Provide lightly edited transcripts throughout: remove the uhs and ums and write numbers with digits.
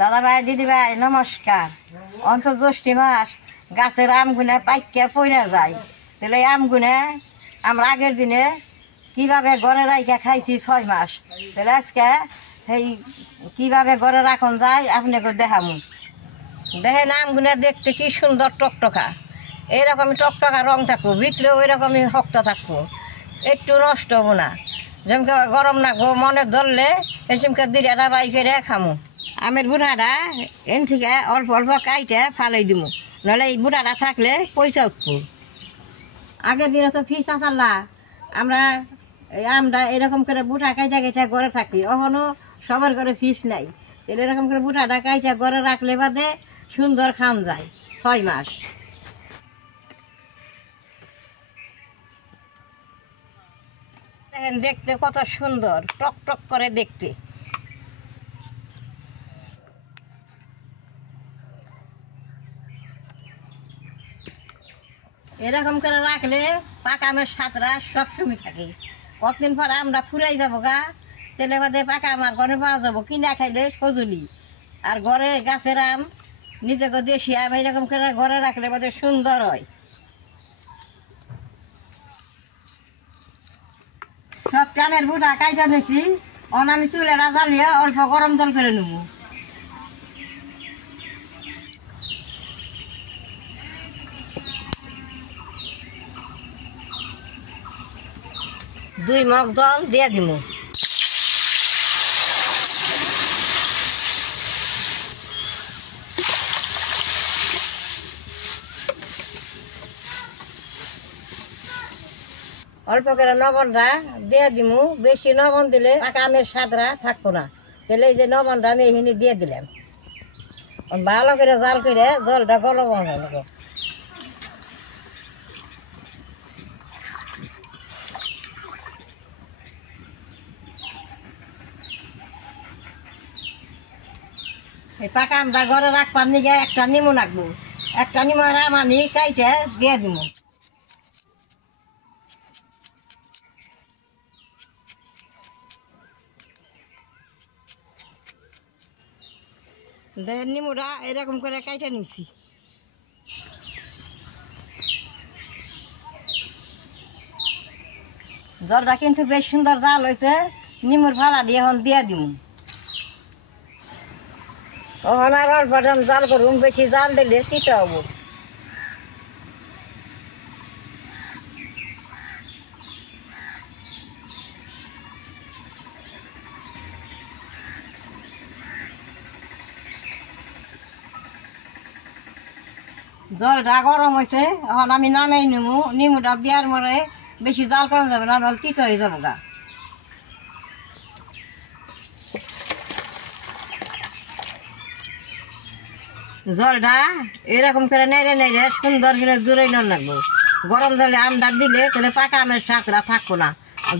দাদা ভাই দিদি ভাই নমস্কার। অন্তর্দৃষ্টি মাস গাছের আমগুনে পাইকা পইরা যায়, তাহলে আমগুনে আমরা আগের দিনে কিভাবে ঘরে রাইখা খাইছি 6 মাস, তাহলে আজকে সেই কিভাবে ঘরে রাখন যায় আপনাকে দেখামু। দেখেন আমগুনে দেখতে কি সুন্দর টকটকা, এইরকমই টকটকা রং থাকবো, ভিতরে ওই রকমই শক্ত থাকবো, একটু নষ্ট হবো না। যেমকে গরম লাগবো মনে ধরলে এসমকে দুইটা বাই করে খামু। আমের বুড়াটা এন থেকে অল্প অল্প কাইটে ফালাই দিব, নাহলে এই বুড়াটা থাকলে পয়সা উঠবো। আগের দিনে তো ফিস আসাল্লা আমরা এই আমরা এরকম করে বুটা কাইটা কাইটা ঘরে থাকি, এখনও সবার ঘরে ফিস নাই। এরকম করে বুটাটা কাইটা ঘরে রাখলে বাদে সুন্দর খান যায় 6 মাস। দেখেন দেখতে কত সুন্দর টক টক করে দেখতে। এরকম করে রাখলে পাকা আমের স্বাদটা সবসময় থাকে। কতদিন পর আমরা ফুরাই যাবো গা, তেলে বাদে পাকা আমার ঘরে পাওয়া যাবো, কিনা খাইলে সজুলি। আর ঘরে গাছের আম নিজেকে দেশি আম এরকম করে ঘরে রাখলে বাদে সুন্দর হয়। সব আমের বুটা কাইটা নিয়েছি, আমি চুলেটা জ্বালিয়ে অল্প গরম জল করে নেবো। দুই মগ জল দিয়ে দিব। অল্প করে লবণটা দিয়ে দিব, বেশি লবণ দিলে পাকা আমের স্বাদটা থাকবো না। তাহলে এই যে লবণটা আমি এখানে দিয়ে দিলাম, ভালো করে জাল করে জলটা গরম হবে। এই পাকা আমটা ঘরে রাখবার নিগে একটা নিমু রাখবো, একটা নিমু রামানি কাইটে দিয়ে দিব। দেখেন নিমুটা এরকম করে কাইটে নিচ্ছি। জলটা কিন্তু বেশ সুন্দর জাল হয়েছে, নিমুর ফালা দিয়ে এখন দিয়ে দিব। ওখানে আর অল্প জাল করুন, বেশি জাল দিলে তিতে হবো। জলটা গরম হয়েছে, এখন আমি নামাই নেবো। নিমুটা দেওয়ার পরে বেশি জাল করা যাবে না, নাহলে তিতে হয়ে যাবো গা। জলটা এরকম করে নেড়ে নেড়ে সুন্দর করে জোরে নন লাগবো। গরম জলে আমটা দিলে তাহলে পাকা আমের স্বাদটা থাকবো না,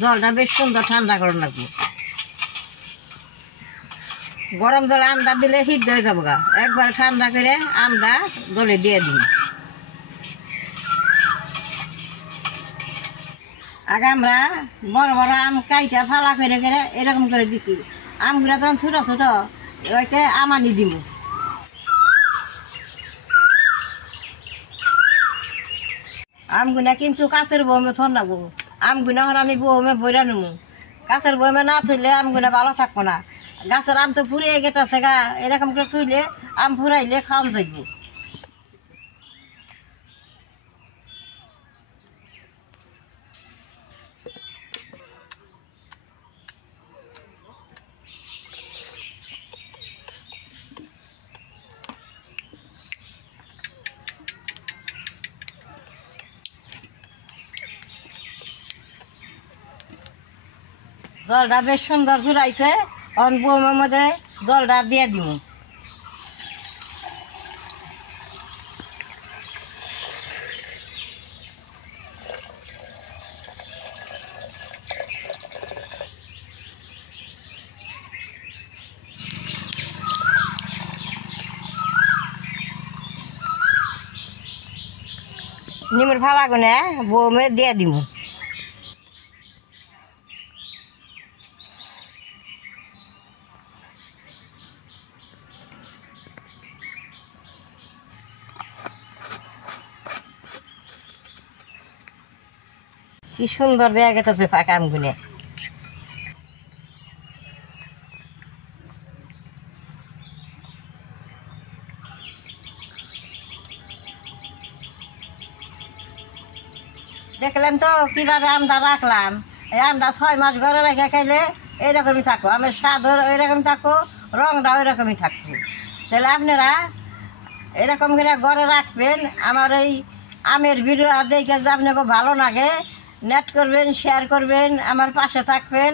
জলটা বেশ সুন্দর ঠান্ডা করে লাগবো। গরম জলে আমটা দিলে সিদ্ধ হয়ে যাবো গা, একবার ঠান্ডা করে আমটা জলে দিয়ে দিই। আগে আমরা বড় বড় আম কাইটা ফালা করে করে এরকম করে দিছি, আমগুলো তখন ছোটো ছোটো ওইতে আমানি দিব। আমগুনা কিন্তু কাছের বয়মে থন লাগবো, আমগুনা এখন আমি বয়মে বইরা নেবো। গাছের বয়মে না থইলে আমগুনা ভালো থাকবো না। গাছের আম তো ফুরিয়ে গেতেছে গা, এরকম করে থইলে আম ফুরাইলে খাওয়ান যাইব। জলটা বেশ সুন্দর ঝুরাইছে, অন বয়মের মধ্যে জলটা দিয়ে দিব। নিমের ফালা গুনে বয়মে দিয়ে দিব। কি সুন্দর দেয়া গেছে পাকা আমগুনে। দেখলেন তো কিভাবে আমটা রাখলাম। এই আমটা 6 মাস ঘরে রেখে খাইলে এইরকমই থাকো, আমের স্বাদও এরকমই থাকো, রংটাও এরকমই থাকবো। তাহলে আপনারা এরকম করে ঘরে রাখবেন। আমার এই আমের ভিডিও দেখে যদি আপনাকে ভালো লাগে, নেট করবেন, শেয়ার করবেন, আমার পাশে থাকবেন,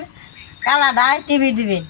কালাডায় টিভি দিবেন।